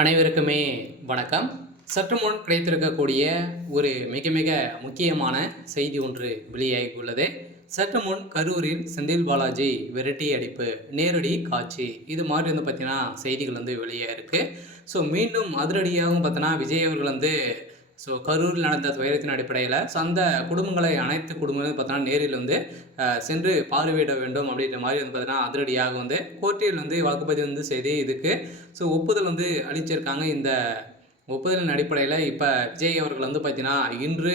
அனைவருக்குமே வணக்கம். சற்று முன் கிடைத்திருக்கக்கூடிய ஒரு மிக மிக முக்கியமான செய்தி ஒன்று வெளியாகியுள்ளது. சற்று முன் கரூரில் செந்தில் பாலாஜி விரட்டி அடிப்பு, நேரடி காட்சி, இது மாதிரி பார்த்தீங்கன்னா செய்திகள் வெளியாயிருக்கு. ஸோ மீண்டும் அதிரடியாகவும் பார்த்தோன்னா விஜய் அவர்கள் கரூரில் நடந்த துயரத்தின் அடிப்படையில் அந்த குடும்பங்களை அனைத்து குடும்பங்களும் பார்த்தோன்னா நேரில் சென்று பார்வையிட வேண்டும் அப்படின்ற மாதிரி பார்த்தீங்கன்னா அதிரடியாக கோர்ட்டில் வாக்குப்பதிவு செய்து இதுக்கு ஒப்புதல் அளிச்சிருக்காங்க. இந்த ஒப்புதலின் அடிப்படையில் இப்போ விஜய் அவர்கள் பார்த்தீங்கன்னா இன்று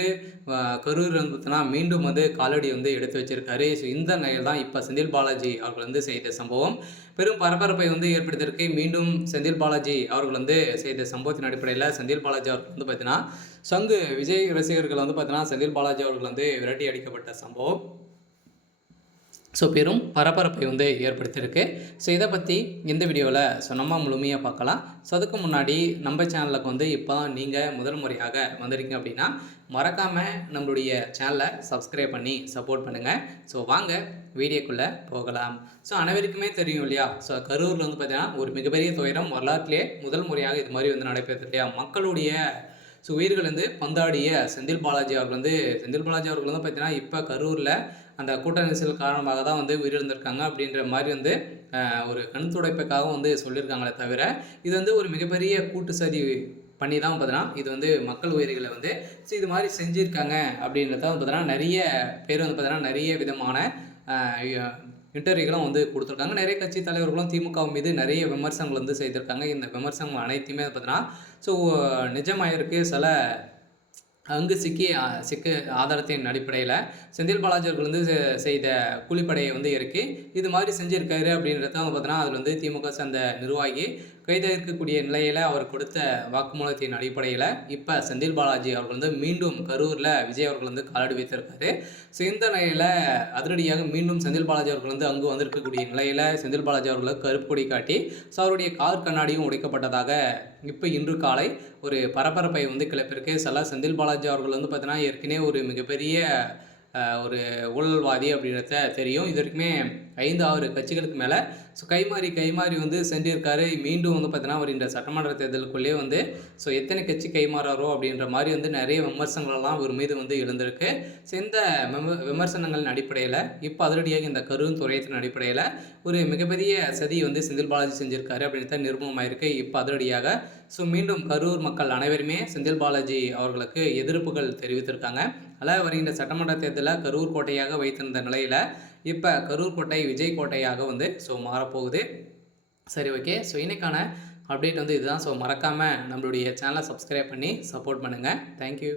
கரூர் பார்த்தீங்கன்னா மீண்டும் காலடி எடுத்து வச்சிருக்காரு. ஸோ இந்த நிலையில் தான் இப்போ செந்தில் பாலாஜி அவர்கள் செய்த சம்பவம் பெரும் பரபரப்பை ஏற்படுத்தியிருக்கு. மீண்டும் செந்தில் பாலாஜி அவர்கள் செய்த சம்பவத்தின் அடிப்படையில் செந்தில் பாலாஜி அவர்கள் பார்த்தீங்கன்னா சங்கு விஜய் ரசிகர்கள் பார்த்தீங்கன்னா செந்தில் பாலாஜி அவர்கள் விரட்டி அடிக்கப்பட்ட சம்பவம் பெரும் பரபரப்பை ஏற்படுத்தியிருக்கு. இதை பற்றி இந்த வீடியோவில் நம்ம முழுமையாக பார்க்கலாம். அதுக்கு முன்னாடி நம்ம சேனலுக்கு இப்போ நீங்கள் முதல் முறையாக வந்திருக்கீங்க அப்படின்னா மறக்காமல் நம்மளுடைய சேனலை சப்ஸ்கிரைப் பண்ணி சப்போர்ட் பண்ணுங்கள். வாங்க வீடியோக்குள்ளே போகலாம். அனைவருக்குமே தெரியும் இல்லையா, கரூரில் பார்த்தீங்கன்னா ஒரு மிகப்பெரிய துயரம், வரலாற்றிலே முதல் முறையாக இது மாதிரி நடப்பது இல்லையா. மக்களுடைய உயிர்கள் பந்தாடிய செந்தில் பாலாஜி அவர்கள் பார்த்தீங்கன்னா இப்போ கரூரில் அந்த கூட்ட நெரிசல் காரணமாக தான் உயிரிழந்திருக்காங்க அப்படின்ற மாதிரி ஒரு கண் துடைப்புக்காக சொல்லியிருக்காங்களே தவிர இது ஒரு மிகப்பெரிய கூட்டு சதி பண்ணி தான் பார்த்தீங்கன்னா இது மக்கள் உயிர்களை இது மாதிரி செஞ்சுருக்காங்க அப்படின்றத பார்த்தீங்கன்னா நிறைய பேர் பார்த்தீங்கன்னா நிறைய விதமான இன்டர்வியூகளும் கொடுத்துருக்காங்க. நிறைய கட்சி தலைவர்களும் திமுக மீது நிறைய விமர்சனங்கள் செய்திருக்காங்க. இந்த விமர்சனங்கள் அனைத்துமே பார்த்தீங்கன்னா நிஜமாயிருக்கு. சில அங்கு சிக்கு ஆதாரத்தின் அடிப்படையில் செந்தில் பாலாஜி அவர்கள் செய்த கூலிப்படையை இறக்கி இது மாதிரி செஞ்சுருக்காரு அப்படின்றத பார்த்தீங்கன்னா அதில் திமுக சேர்ந்த நிர்வாகி கைதாக இருக்கக்கூடிய நிலையில் அவர் கொடுத்த வாக்குமூலத்தின் அடிப்படையில் இப்போ செந்தில் பாலாஜி அவர்கள் மீண்டும் கரூரில் விஜய் அவர்கள் காலடி வைத்திருக்காரு. இந்த நிலையில் அதிரடியாக மீண்டும் செந்தில் பாலாஜி அவர்கள் அங்கு வந்திருக்கக்கூடிய நிலையில் செந்தில் பாலாஜி அவர்களுக்கு கருப்பு கொடி காட்டி அவருடைய கார் கண்ணாடியும் உடைக்கப்பட்டதாக இப்போ இன்று காலை ஒரு பரபரப்பை கிளப்பிருக்கு. செந்தில் பாலாஜி அவர்கள் பார்த்தீங்கன்னா ஏற்கனவே ஒரு மிகப்பெரிய ஒரு ஊழல்வாதி அப்படின்றத தெரியும். இது வரைக்குமே 5-6 கட்சிகளுக்கு மேலே கைமாறி சென்றிருக்காரு. மீண்டும் பார்த்தீங்கன்னா அவர் இந்த சட்டமன்ற தேர்தலுக்குள்ளே எத்தனை கட்சி கைமாறாரோ அப்படின்ற மாதிரி நிறைய விமர்சனங்கள்லாம் அவர் மீது எழுந்திருக்கு. இந்த விமர்சனங்களின் அடிப்படையில் இப்போ அதிரடியாக இந்த கரூர் துறையத்தின் அடிப்படையில் ஒரு மிகப்பெரிய சதி செந்தில் பாலாஜி செஞ்சிருக்காரு அப்படின்றத நிரூபமாயிருக்கு. இப்போ அதிரடியாக மீண்டும் கரூர் மக்கள் அனைவருமே செந்தில் பாலாஜி அவர்களுக்கு எதிர்ப்புகள் தெரிவித்திருக்காங்க. அதாவது வருகின்ற சட்டமன்ற தேர்தலில் கரூர் கோட்டையாக வைத்திருந்த நிலையில் இப்போ கரூர் கோட்டை விஜய் கோட்டையாக மாறப்போகுது. சரி, ஓகே. இன்னைக்கான அப்டேட் இதுதான். மறக்காமல் நம்மளுடைய சேனலை சப்ஸ்கிரைப் பண்ணி சப்போர்ட் பண்ணுங்கள். தேங்க்யூ.